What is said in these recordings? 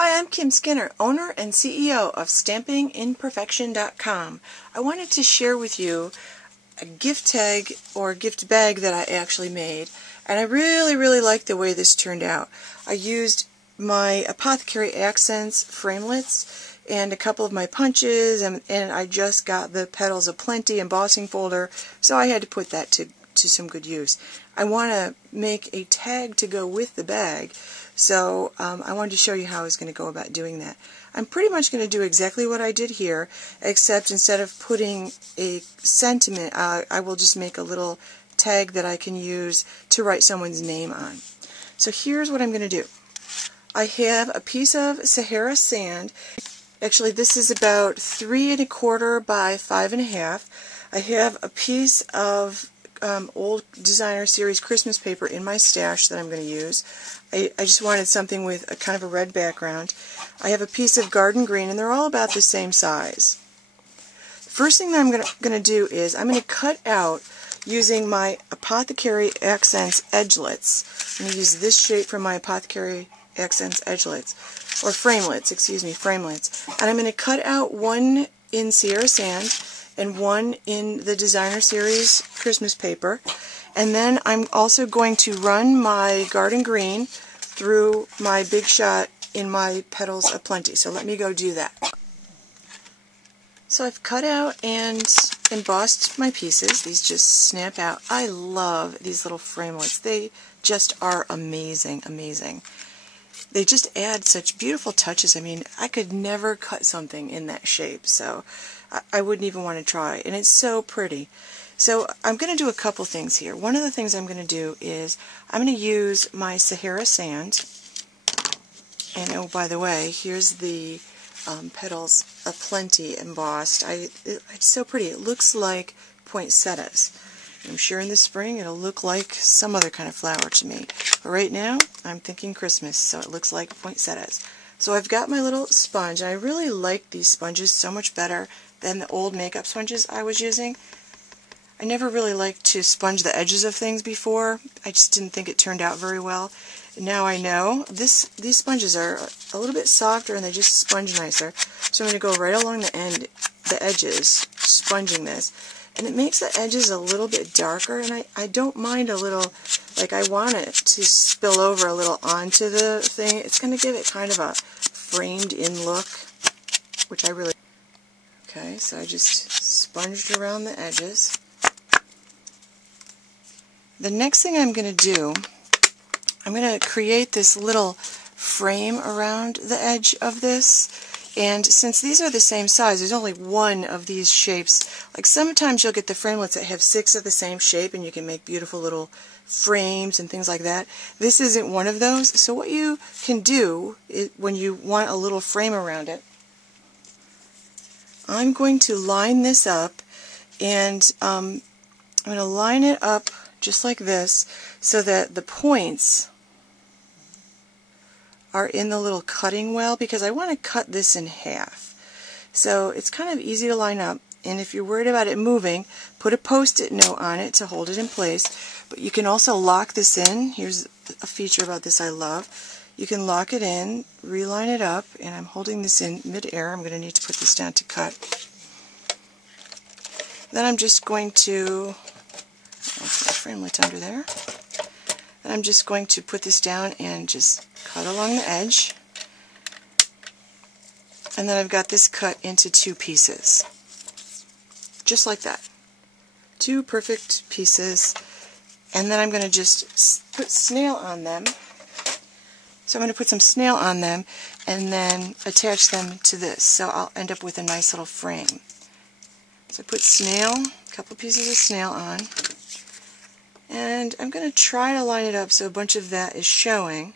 Hi, I'm Kim Skinner, owner and CEO of StampingInperfection.com. I wanted to share with you a gift tag or gift bag that I actually made, and I really like the way this turned out. I used my Apothecary accents framelits and a couple of my punches, and I just got the petals-a-plenty embossing folder, so I had to put that to some good use. I want to make a tag to go with the bag, so I wanted to show you how I was going to go about doing that. I'm pretty much going to do exactly what I did here, except instead of putting a sentiment, I will just make a little tag that I can use to write someone's name on. So here's what I'm going to do. I have a piece of Sahara sand. Actually, this is about 3 1/4 by 5 1/2. I have a piece of old designer series Christmas paper in my stash that I'm going to use. I just wanted something with a kind of a red background. I have a piece of garden green, and they're all about the same size. First thing that I'm going to do is I'm going to cut out using my Apothecary Accents edgelets. I'm going to use this shape from my Apothecary Accents edgelets, or framelits, excuse me, framelits. And I'm going to cut out one in Sierra Sand and one in the designer series Christmas paper. And then I'm also going to run my garden green through my Big Shot in my petals-a-plenty. So let me go do that. So I've cut out and embossed my pieces. These just snap out. I love these little framelits. They just are amazing. They just add such beautiful touches. I mean, I could never cut something in that shape, so I wouldn't even want to try. And it's so pretty. So I'm going to do a couple things here. One of the things I'm going to do is I'm going to use my Sahara sand. And oh, by the way, here's the petals-a-plenty embossed. It's so pretty. It looks like poinsettias. I'm sure in the spring it'll look like some other kind of flower to me. But right now, I'm thinking Christmas, so it looks like poinsettias. So I've got my little sponge, and I really like these sponges so much better than the old makeup sponges I was using. I never really liked to sponge the edges of things before. I just didn't think it turned out very well. Now I know these sponges are a little bit softer and they just sponge nicer. So I'm going to go right along the edges, sponging this. And it makes the edges a little bit darker, and I don't mind a little, like I want it to spill over a little onto the thing. It's going to give it kind of a framed-in look, which I really... Okay, so I just sponged around the edges. The next thing I'm going to do, I'm going to create this little frame around the edge of this. And since these are the same size, there's only one of these shapes. Like sometimes you'll get the framelits that have 6 of the same shape, and you can make beautiful little frames and things like that. This isn't one of those. So what you can do when you want a little frame around it, I'm going to line this up, and I'm going to line it up just like this so that the points are in the little cutting well, because I want to cut this in half. So it's kind of easy to line up, and if you're worried about it moving, put a post-it note on it to hold it in place. But you can also lock this in. Here's a feature about this I love. You can lock it in, reline it up, and I'm holding this in mid-air. I'm going to need to put this down to cut. Then I'm just going to... That's my framelit under there. And I'm just going to put this down and just cut along the edge. And then I've got this cut into 2 pieces. Just like that. 2 perfect pieces. And then I'm going to just put snail on them. So I'm going to put some snail on them and then attach them to this. So I'll end up with a nice little frame. So I put snail, a couple pieces of snail on. And I'm going to try to line it up so a bunch of that is showing.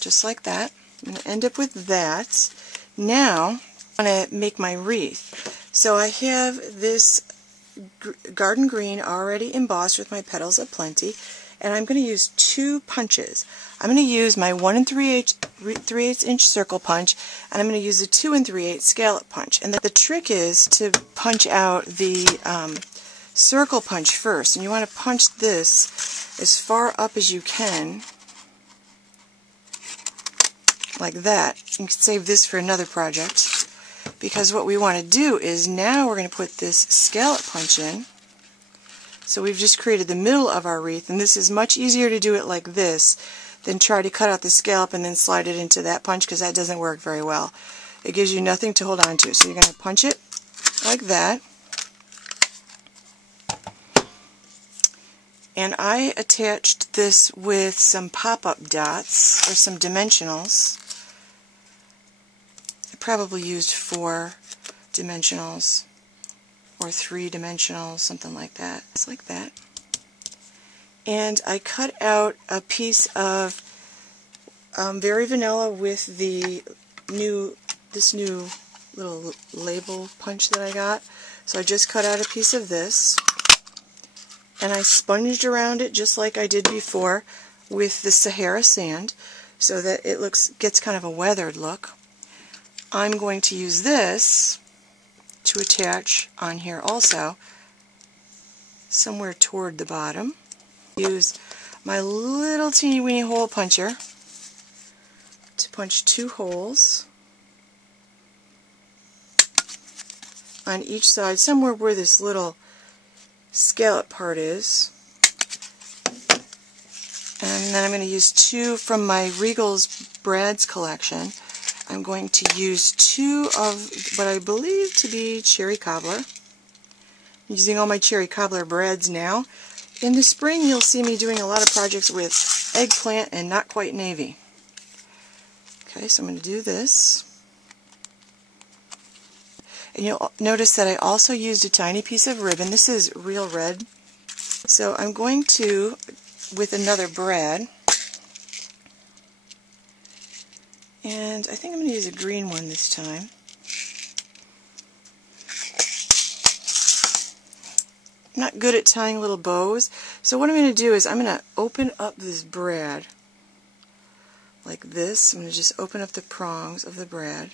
Just like that. I'm going to end up with that. Now, I'm going to make my wreath. So I have this garden green already embossed with my petals-a-plenty, and I'm going to use 2 punches. I'm going to use my 1 3/8 inch circle punch, and I'm going to use a 2 3/8 scallop punch. And the trick is to punch out the circle punch first, and you want to punch this as far up as you can like that. You can save this for another project, because what we want to do is now we're going to put this scallop punch in. So we've just created the middle of our wreath, and this is much easier to do it like this than try to cut out the scallop and then slide it into that punch, because that doesn't work very well. It gives you nothing to hold on to. So you're going to punch it like that. And I attached this with some pop-up dots, or some dimensionals. I probably used 4 dimensionals, or 3 dimensionals, something like that. It's like that. And I cut out a piece of very vanilla with this new little label punch that I got. So I just cut out a piece of this, and I sponged around it just like I did before with the Sahara sand, so that it gets kind of a weathered look. I'm going to use this to attach on here also, somewhere toward the bottom. Use my little teeny weeny hole puncher to punch 2 holes on each side, somewhere where this little scallop part is. And then I'm going to use 2 from my Regal's Brads collection. I'm going to use 2 of what I believe to be cherry cobbler. I'm using all my cherry cobbler brads now. In the spring you'll see me doing a lot of projects with eggplant and not quite navy. Okay, so I'm going to do this. And you'll notice that I also used a tiny piece of ribbon. This is real red. So I'm going to, with another brad, and I think I'm going to use a green one this time. I'm not good at tying little bows, so what I'm going to do is I'm going to open up this brad like this. I'm going to just open up the prongs of the brad,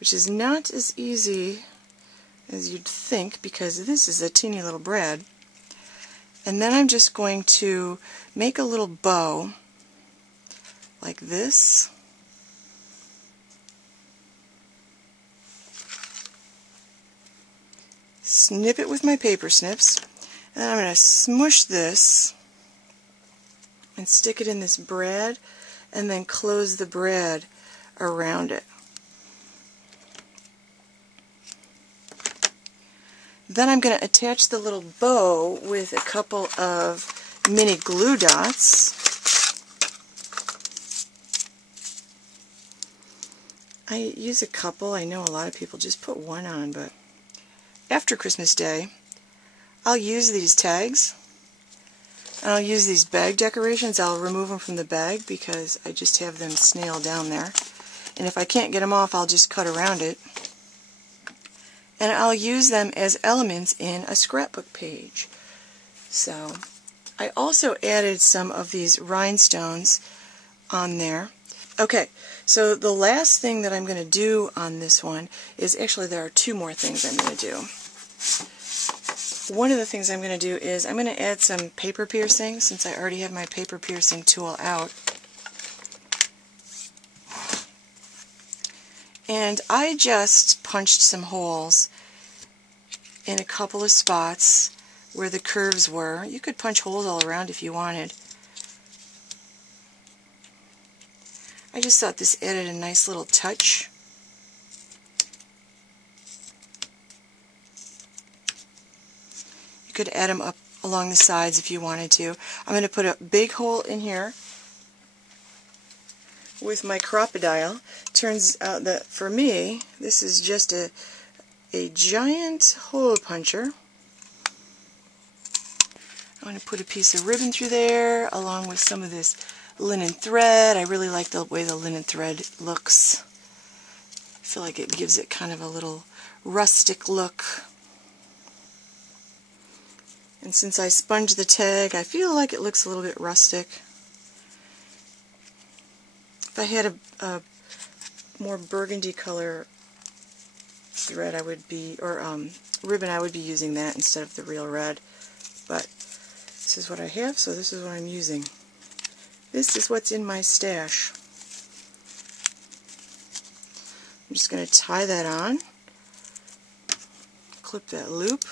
which is not as easy as you'd think, because this is a teeny little brad. And then I'm just going to make a little bow like this. Snip it with my paper snips, and then I'm going to smush this and stick it in this brad, and then close the brad around it. Then I'm going to attach the little bow with a couple of mini glue dots. I use a couple. I know a lot of people just put one on, but after Christmas Day I'll use these tags, and I'll use these bag decorations. I'll remove them from the bag because I just have them snailed down there, and if I can't get them off I'll just cut around it. And I'll use them as elements in a scrapbook page. So I also added some of these rhinestones on there. Okay, so the last thing that I'm going to do on this one is, actually there are 2 more things I'm going to do. One of the things I'm going to do is I'm going to add some paper piercing, since I already have my paper piercing tool out. And I just punched some holes in a couple of spots where the curves were. You could punch holes all around if you wanted. I just thought this added a nice little touch. You could add them up along the sides if you wanted to. I'm going to put a big hole in here with my crocodile. Turns out that for me this is just a giant hole puncher. I'm going to put a piece of ribbon through there along with some of this linen thread. I really like the way the linen thread looks. I feel like it gives it kind of a little rustic look. And since I sponged the tag, I feel like it looks a little bit rustic. If I had a more burgundy color thread, I would be, or ribbon, I would be using that instead of the real red. But this is what I have, so this is what I'm using. This is what's in my stash. just going to tie that on, clip that loop.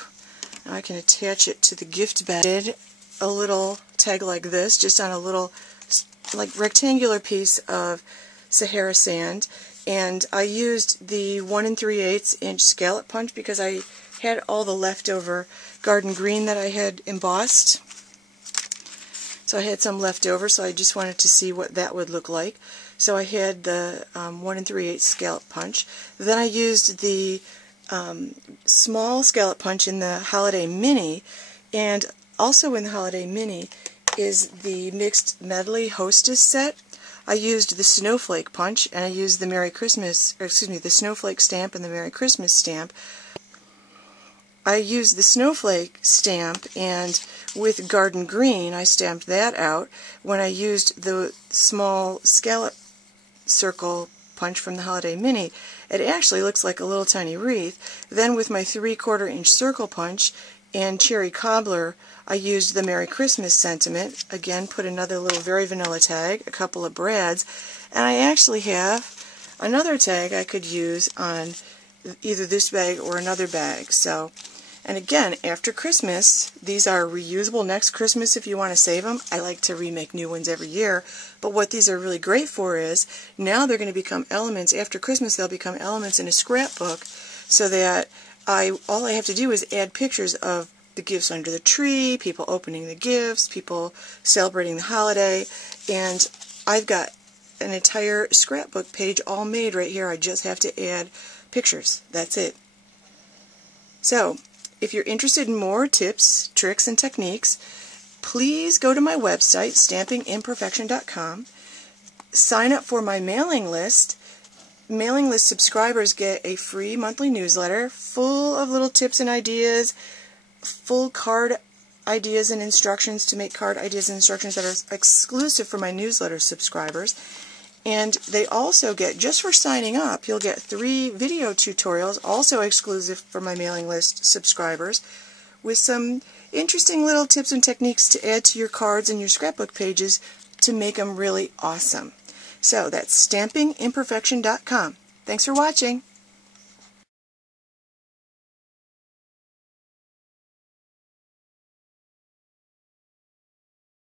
Now I can attach it to the gift bag. A little tag like this, just on a little like rectangular piece of Sahara sand, and I used the 1 3/8 inch scallop punch because I had all the leftover garden green that I had embossed. So I had some left over, so I just wanted to see what that would look like. So I had the 1 3/8 scallop punch. Then I used the small scallop punch in the Holiday Mini, and also in the Holiday Mini is the mixed medley hostess set. I used the snowflake punch, and I used the Merry Christmas, or excuse me, the snowflake stamp and the Merry Christmas stamp. I used the snowflake stamp, and with garden green I stamped that out. When I used the small scallop circle punch from the Holiday Mini, it actually looks like a little tiny wreath. Then with my 3/4 inch circle punch and cherry cobbler, I used the Merry Christmas sentiment. Again, put another little very vanilla tag, a couple of brads, and I actually have another tag I could use on either this bag or another bag. So, and again, after Christmas, these are reusable next Christmas if you want to save them. I like to remake new ones every year, but what these are really great for is now they're going to become elements. After Christmas, they'll become elements in a scrapbook, so that all I have to do is add pictures of the gifts under the tree, people opening the gifts, people celebrating the holiday, and I've got an entire scrapbook page all made right here. I just have to add pictures. That's it. So, if you're interested in more tips, tricks, and techniques, please go to my website, stampingimperfection.com. Sign up for my mailing list. Mailing list subscribers get a free monthly newsletter full of little tips and ideas, full card ideas and instructions to make card ideas and instructions that are exclusive for my newsletter subscribers. And they also get, just for signing up, you'll get 3 video tutorials, also exclusive for my mailing list subscribers, with some interesting little tips and techniques to add to your cards and your scrapbook pages to make them really awesome. So that's stampingimperfection.com. Thanks for watching.